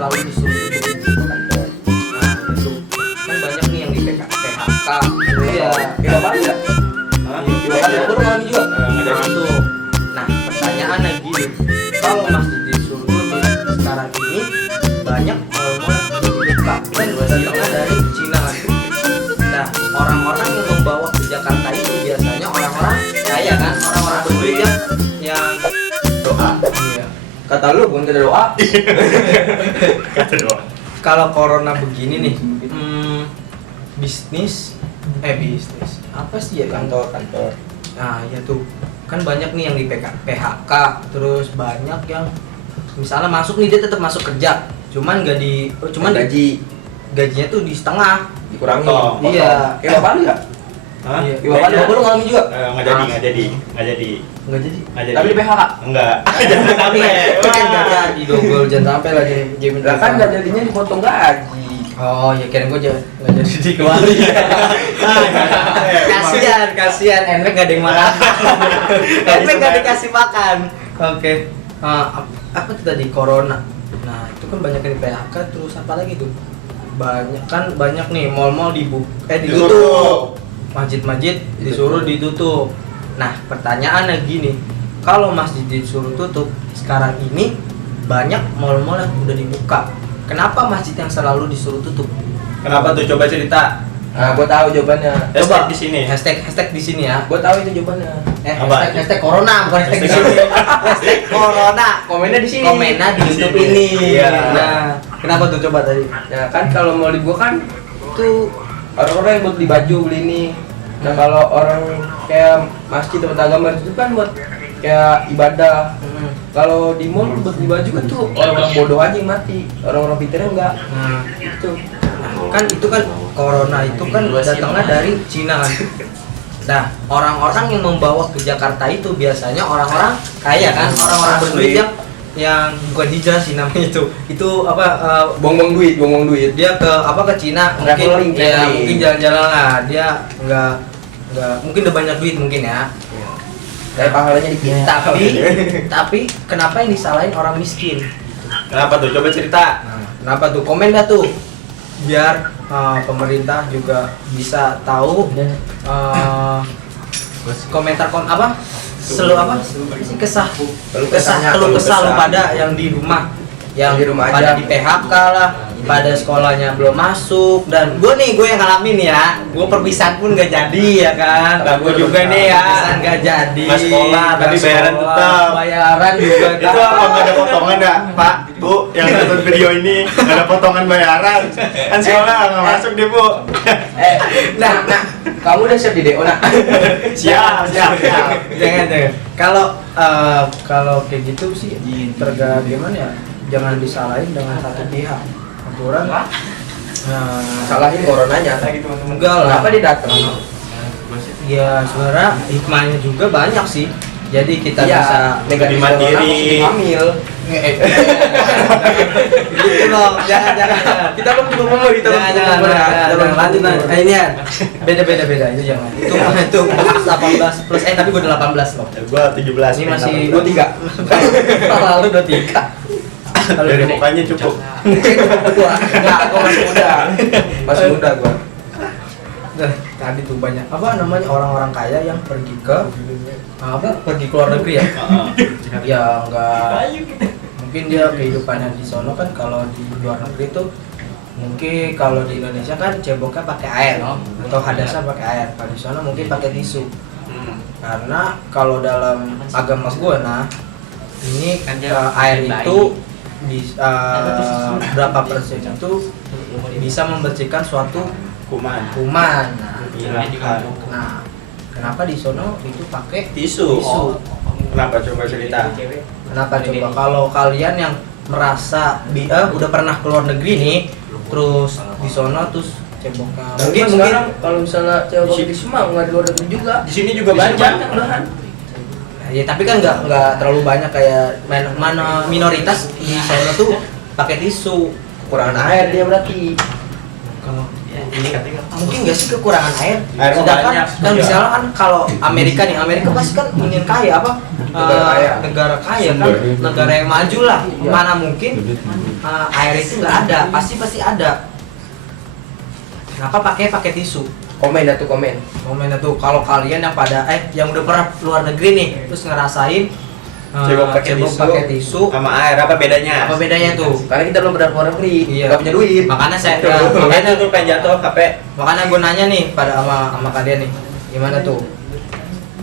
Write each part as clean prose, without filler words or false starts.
selalu disuruh tutup kantor. Nah itu kan banyak nih yang di PHK. Iya. Gila banget ya? Gila banget. Baru ngalamin juga. Ada Itu. Nah pertanyaannya gini, kalau masjid disuruh tutup sekarang ini banyak mal-mal yang dibuka kan datangnya dari Cina. Nah orang-orang yang membawa ke Jakarta itu biasanya orang-orang kaya kan, orang-orang berduit yang doa. iya. Kata lu bukan kata doa. Kata doa. Kalau corona begini nih, bisnis apa sih ya Kantor. Nah ya tuh kan banyak nih yang di PHK, terus banyak yang misalnya masuk nih dia tetap masuk kerja, cuman gajinya tuh di setengah, Dikurangi. Potong. iya. Kayak apa lu ya? Hah? Iya. Gila banget. Baru ngalamin juga. Nggak jadi. nggak jadi. Tapi di PHK. Enggak. Jangan sampai. Kan nggak jadi dogol, jangan sampai lagi game Lah kan nggak jadinya dipotong gaji. Oh ya kirain gue nggak jadi dikeluarin. Kasihan, Enrek gak ada yang makan. Enrek gak dikasih makan. Oke. Apa tuh tadi corona? Nah itu kan banyak yang di PHK, terus apa lagi tuh? Banyak nih mall-mall ditutup, masjid-masjid disuruh ditutup. Nah pertanyaannya gini, kalau masjid disuruh tutup sekarang ini banyak mall-mall yang udah dibuka. Kenapa masjid yang selalu disuruh tutup? Kenapa tuh? Coba cerita. Nah, gua tahu jawabannya. Hashtag di sini. Hashtag di sini ya. Gua tahu itu jawabannya. Apa? Hashtag corona, bukan hashtag di sini. Hashtag corona. Komennya di sini. Komennya di YouTube ini. Iya. Nah, kenapa tuh coba tadi? Ya kan kalau mau dibuka kan itu orang-orang yang buat beli baju beli ini. Nah kalau orang kayak masjid tempat agama itu kan buat kayak ibadah. Kalau di mall buat beli baju kan tuh orang-orang bodoh aja yang mati, orang-orang pintarnya enggak. Nah, Itu. kan itu kan corona itu kan datangnya dari Cina kan. Nah, orang-orang yang membawa ke Jakarta itu biasanya orang-orang kaya kan, orang-orang berduit yang bukan hijrah sih namanya itu. Itu apa Bongbong duit. dia ke Cina Traveling. mungkin jalan-jalan lah, dia nggak mungkin udah banyak duit mungkin ya. Kayak pahalanya dikit. Tapi kenapa yang disalahin orang miskin? Kenapa tuh? Coba cerita. Nah, kenapa tuh? Komen dah tuh, biar pemerintah juga bisa tahu komentar apa keluh kesah lu pada yang di rumah Di rumah pada aja. di PHK lah, pada sekolahnya belum masuk, dan gue yang ngalamin ya, gue perpisahan pun gak jadi ya kan. Nah, gue juga nih ya. Perpisahan gak jadi, Nggak sekolah, tapi Nggak bayaran sekolah, tetap. bayaran juga Itu apa nggak ada potongan ya, Pak, Bu? Yang nonton video ini nggak ada potongan bayaran. Kan sekolah nggak masuk deh, Bu. Nah, kamu udah siap di DO nak? Siap. Jangan. Kalau kayak gitu sih tergantung gimana ya, jangan disalahin dengan satu pihak. Aturan Salahin coronanya. enggak lah. Kenapa dia datang? Ya sebenarnya hikmahnya juga banyak sih. Jadi kita Iya, bisa negatif lebih mandiri. corona masih hamil. gitu loh. Jangan. Kita belum ngomong kita belum ngomong. Jangan lanjut. Ini ya. Beda itu jangan. Itu 18 plus tapi gue udah 18 loh. Gua 17. Ini masih 23. lalu 23. Dari mukanya cukup. Enggak, gua masih muda. Masih muda gua. Nah, tadi tuh banyak orang-orang kaya yang pergi ke luar negeri ya. Ya enggak, mungkin dia kehidupannya di sono kan, kalau di luar negeri tuh mungkin kalau di Indonesia kan ceboknya pakai air atau hadasnya pakai air, kalau di sono mungkin pakai tisu. Karena kalau dalam agama gue, ini air itu berapa persen itu bisa membersihkan suatu Kuman. Nah, kenapa di sono itu pakai Tisu. Kenapa? Coba cerita. Kenapa coba? Kalau kalian yang merasa udah pernah keluar negeri nih, terus di sono terus ceboknya Mungkin sekarang kalau misalnya cewek di Semang nggak di luar negeri juga. Di sini juga banyak. ya tapi kan nggak terlalu banyak kayak mana minoritas di sono tuh pakai tisu. Kurang air dia berarti. Kalau mungkin nggak sih kekurangan air? Air Sedangkan banyak. kan misalnya kan kalau Amerika nih, Amerika pasti kan ingin kaya apa? Negara kaya kan, negara yang maju lah. Mana mungkin air itu nggak ada? Pasti ada. Kenapa pakai tisu? Komen komen. Momennya tuh kalau kalian yang yang udah pernah luar negeri nih, terus ngerasain Cebok pakai tisu sama air apa bedanya? apa bedanya tuh? Karena kita belum pernah keluar negeri, Iya. nggak punya duit. Makanya Makanya tuh pengen jatuh HP. makanya gue nanya nih pada sama kalian nih, gimana tuh?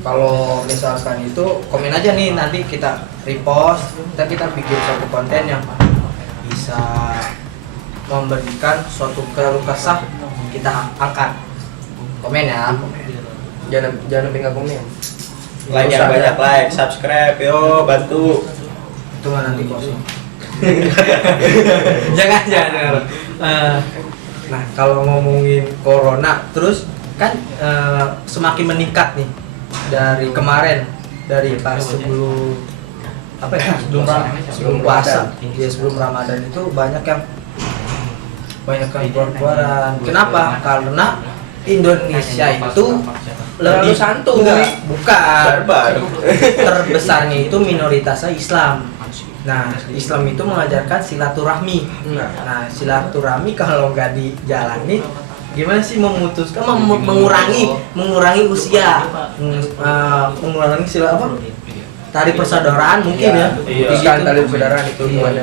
Kalau misalkan itu komen aja nih, nanti kita repost, kita bikin suatu konten yang bisa memberikan suatu keluh kesah, kita angkat. Komen ya. Jangan sampai nggak komen. Like yang banyak, like, subscribe, yo bantu. Itu mah nanti kosong. jangan. Nah, kalau ngomongin corona, terus kan semakin meningkat nih dari kemarin, dari pas sebelum sebelum puasa, ya sebelum Ramadan itu banyak yang keluar-keluaran. Kenapa? Karena Indonesia itu Terlalu santuy. Bukan. Barbar. Terbesarnya itu minoritasnya Islam. Nah, Islam itu mengajarkan silaturahmi. Nah, silaturahmi kalau nggak dijalani, gimana sih memutuskan mengurangi usia, mengurangi tali persaudaraan mungkin ya. Iya. Bukan tali persaudaraan itu gimana?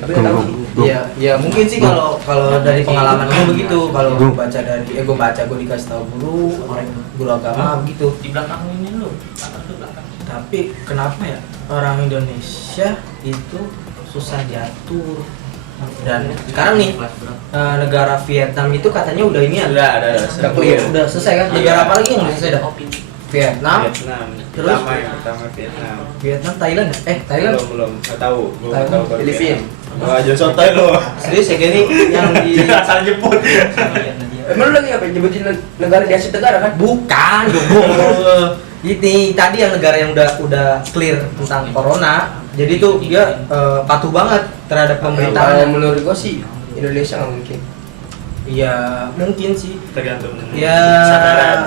Tapi nggak tahu. Ya mungkin sih kalau dari pengalaman gue begitu. Kalau gue gue dikasih tahu guru agama begitu. Di belakang ini lu. Tapi kenapa ya orang Indonesia itu susah diatur? Dan sekarang nih negara Vietnam itu katanya udah ini Udah clear. udah selesai kan? Negara apa lagi yang udah selesai dah? Vietnam, Terus pertama Vietnam, Thailand. Thailand. belum nggak tahu. Gua nggak Thailand. tahu baru Filipina. Vietnam. Wah, jangan sotoy lo. Serius ya gini yang di Asal jemput. Emang lu lagi apa? Nyebutin negara di Asia Tenggara kan? bukan, ini tadi yang negara yang udah clear tentang corona. Jadi tuh dia patuh banget terhadap Kalau pemerintahan. menurut gua sih Indonesia nggak mungkin. Iya, mungkin sih. Tergantung. Ya Kesadaran.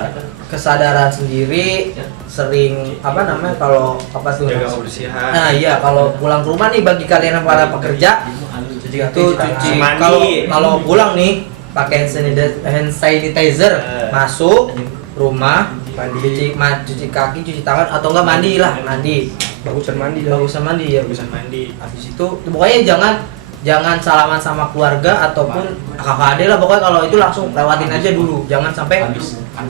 kesadaran sendiri, sering kalau tuh Jaga kebersihan. nah iya, kalau pulang ke rumah nih, bagi kalian yang para pekerja itu cuci Mandi. kalau pulang nih pakai hand sanitizer, masuk rumah cuci kaki, cuci tangan, atau enggak mandi. Bagusan mandi ya. Bagusan mandi. Habis itu pokoknya jangan salaman sama keluarga ataupun kakak adik lah, pokoknya kalau itu langsung lewatin aja dulu, jangan sampai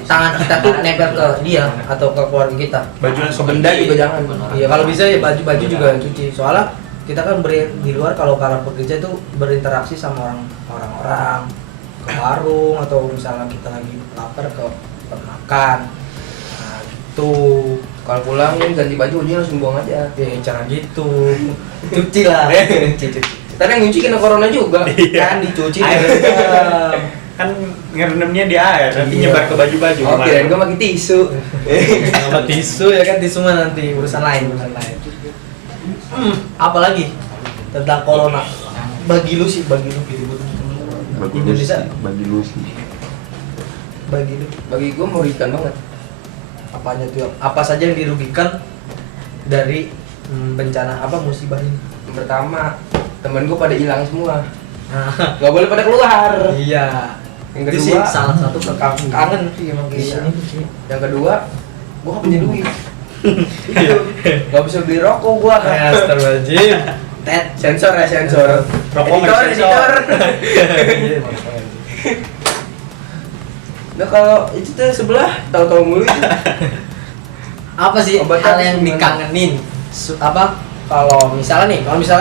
tangan kita tuh nempel ke dia atau ke keluarga kita. Baju langsung Benda juga jangan. Iya, kalau bisa ya baju juga cuci, soalnya kita kan di luar kalau pekerja itu berinteraksi sama orang-orang, ke warung, atau misalnya kita lagi lapar ke tempat makan. Nah gitu. Kalau pulang ganti baju langsung buang aja. Ya jangan gitu, cuci lah. cuci. Tadi yang nyuci kena corona juga. Kan dicuci Air. direndam. Kan ngerendamnya di air, nanti Iya. nyebar ke baju-baju. Oh, kirain gua pakai tisu. Sama tisu ya kan, tisu mah nanti urusan lain. Apalagi tentang corona. Bagi lu Indonesia. Bagi lu sih. Bagi lu. Bagi gua merugikan banget. Apanya tuh? Apa saja yang dirugikan dari bencana musibah ini? Yang pertama, temen gua pada hilang semua. Nah, Gak boleh pada keluar. iya. Yang Itu sih kedua, salah satu kangen sih emang kayak Iya. gini. yang kedua, gua gak punya duit. Gak bisa beli rokok gua. Astagfirullahaladzim. Tet. Sensor. Rokok Editor, nggak sensor. Nah kalau itu tuh sebelah tahu-tahu mulu itu. Apa sih Obat hal apa yang gimana? dikangenin? Kalau misalnya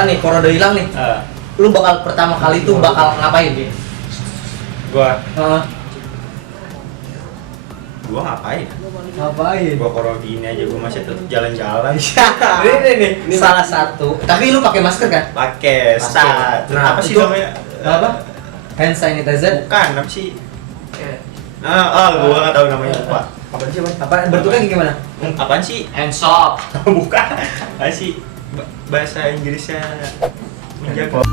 nih corona udah hilang nih, lu bakal pertama kali tuh bakal ngapain? Gua Hah? ngapain? Ngapain? Gua kalau gini aja gua masih tetap jalan-jalan. Ini salah satu. Tapi lu pakai masker kan? Pakai stat. Nah, Apa sih itu- namanya? Apa? Hand sanitizer. Bukan, apa sih? Gua nggak tahu namanya, Pak. Apa sih, Bang? Apa bentuknya gimana? Apaan sih? Handshop. Bukan. Apa sih? Bahasa Inggrisnya menjaga.